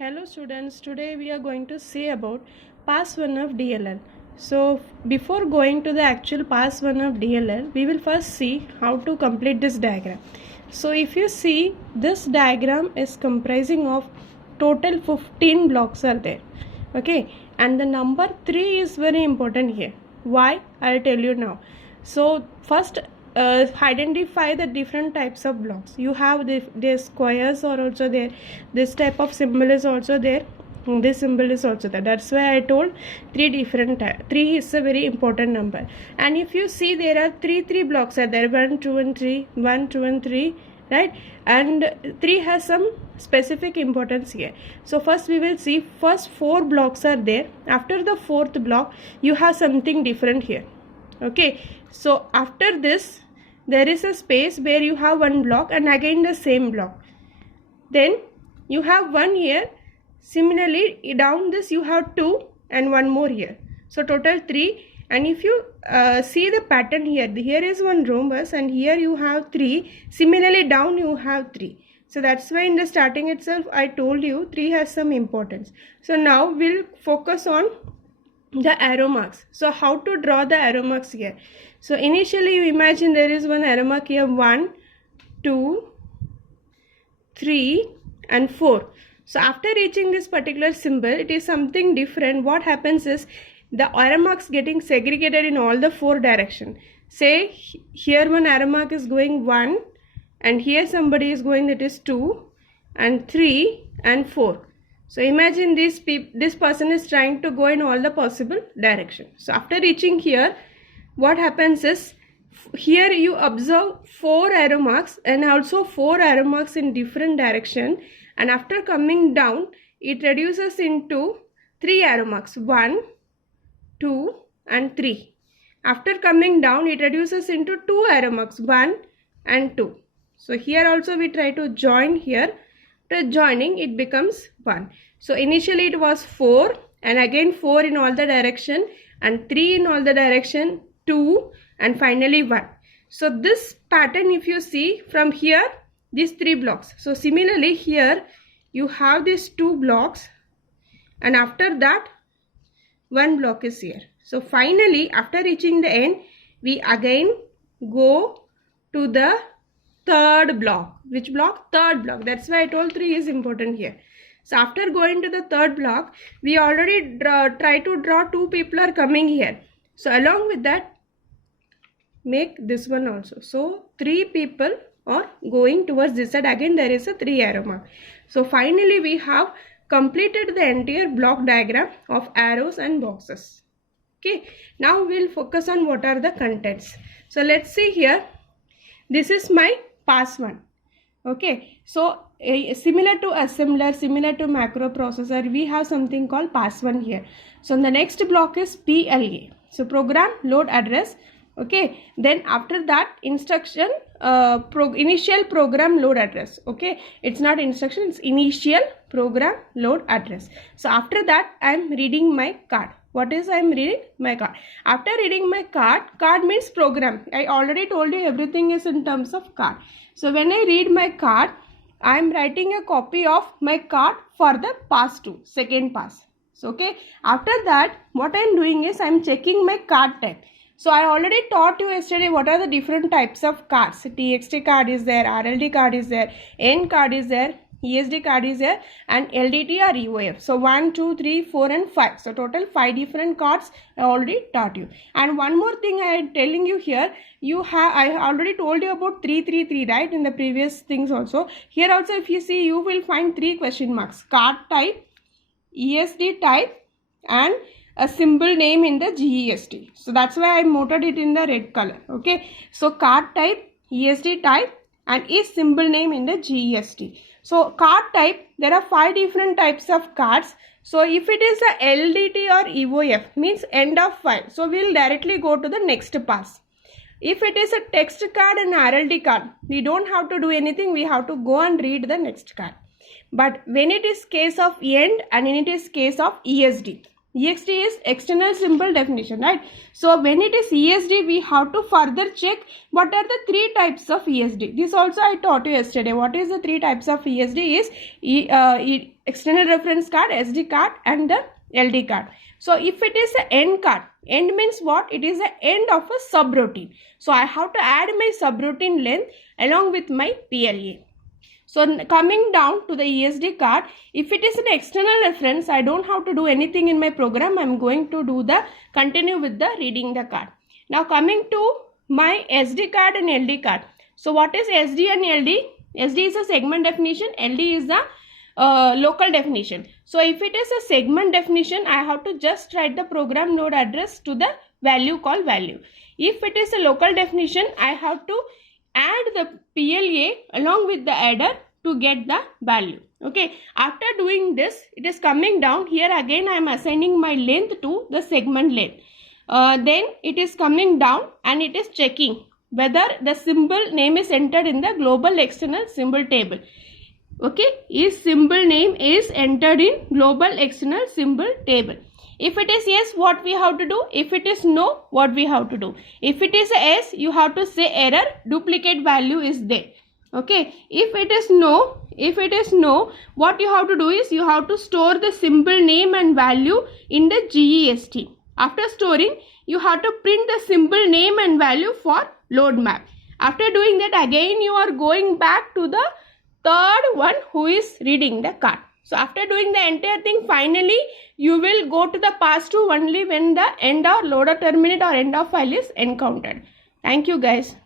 Hello students, today we are going to see about pass 1 of DLL. So before going to the actual pass 1 of DLL, we will first see how to complete this diagram. So if you see, this diagram is comprising of total 15 blocks are there. Okay, and the number 3 is very important here. Why? I'll tell you now. So first identify the different types of blocks. You have the squares are also there, this type of symbol is also there, this symbol is also there. That's why I told three different types. 3 is a very important number. And if you see, there are three blocks are there, 1 2 and 3, 1 2 and 3, right? And 3 has some specific importance here. So first we will see, first 4 blocks are there. After the fourth block you have something different here. Okay, so after this there is a space where you have one block and again the same block, then you have one here. Similarly down this you have 2 and one more here, so total 3. And if you see the pattern here, here is one rhombus and here you have 3. Similarly down you have 3. So that's why in the starting itself I told you 3 has some importance. So now we'll focus on the arrow marks. So how to draw the arrow marks here? So initially you imagine there is one arrow mark here, 1 2 3 and 4. So after reaching this particular symbol, it is something different. What happens is the arrow marks getting segregated in all the 4 directions. Say here one arrow mark is going 1 and here somebody is going, that is 2 and 3 and 4. So imagine this person is trying to go in all the possible directions. So after reaching here, what happens is, here you observe 4 arrow marks and also 4 arrow marks in different direction, and after coming down it reduces into 3 arrow marks, 1 2 and 3. After coming down it reduces into 2 arrow marks, 1 and 2. So here also we try to join here. After joining it becomes 1. So initially it was 4 and again 4 in all the direction and 3 in all the direction, 2 and finally 1. So this pattern, if you see from here, these 3 blocks. So similarly here you have these 2 blocks and after that 1 block is here. So finally after reaching the end, we again go to the third block. Which block? Third block. That's why I told 3 is important here. So after going to the third block, we already try to draw 2 people are coming here. So along with that, make this one also. So 3 people are going towards this side. Again there is a 3 arrow mark. So finally we have completed the entire block diagram of arrows and boxes. Okay. Now we'll focus on what are the contents. So let's see here. This is my pass 1. Okay, so similar to assembler, similar to macro processor, we have something called pass 1 here. So the next block is PLA, so program load address. Okay, then after that instruction, initial program load address. Okay, it's not instruction, it's initial program load address. So after that I am reading my card. What is I am reading? My card. After reading my card means program. I already told you everything is in terms of card. So when I read my card, I am writing a copy of my card for the pass 2, second pass. So okay, after that what I am doing is I am checking my card type. So I already taught you yesterday what are the different types of cards. TXT card is there, RLD card is there, N card is there, ESD card is there, and LDT or EOF. So 1, 2, 3, 4 and 5. So total 5 different cards I already taught you. And one more thing I am telling you here, I already told you about 333, right, in the previous things also. Here also if you see, you will find 3 question marks: card type, ESD type and a symbol name in the GEST. So that's why I noted it in the red color. Okay, so card type, ESD type and is symbol name in the GEST. So card type, there are 5 different types of cards. So if it is a LDT or EOF, means end of file, so we will directly go to the next pass. If it is a text card and RLD card, we don't have to do anything, we have to go and read the next card. But when it is case of end and when it is case of ESD, ext is external symbol definition, right? So when it is ESD, we have to further check what are the three types of ESD. This also I taught you yesterday. What is the three types of ESD is external reference card, SD card, and the LD card. So if it is an end card, end means what? It is the end of a subroutine. So I have to add my subroutine length along with my PLA. So coming down to the ESD card, if it is an external reference, I don't have to do anything in my program. I'm going to do the continue with the reading the card. Now coming to my SD card and LD card. So what is SD and LD? SD is a segment definition, LD is the local definition. So if it is a segment definition, I have to just write the program node address to the value called value. If it is a local definition, I have to add the PLA along with the adder to get the value. Okay, after doing this, it is coming down here. Again I am assigning my length to the segment length. Then it is coming down and it is checking whether the symbol name is entered in the global external symbol table. Okay, is symbol name is entered in global external symbol table. If it is yes, what we have to do? If it is no, what we have to do? If it is a yes, you have to say error, duplicate value is there. Okay, if it is no, what you have to do is you have to store the symbol name and value in the GEST. After storing, you have to print the symbol name and value for load map. After doing that, again you are going back to the third one who is reading the card. So after doing the entire thing, finally you will go to the pass to only when the end or load or terminate or end of file is encountered. Thank you guys.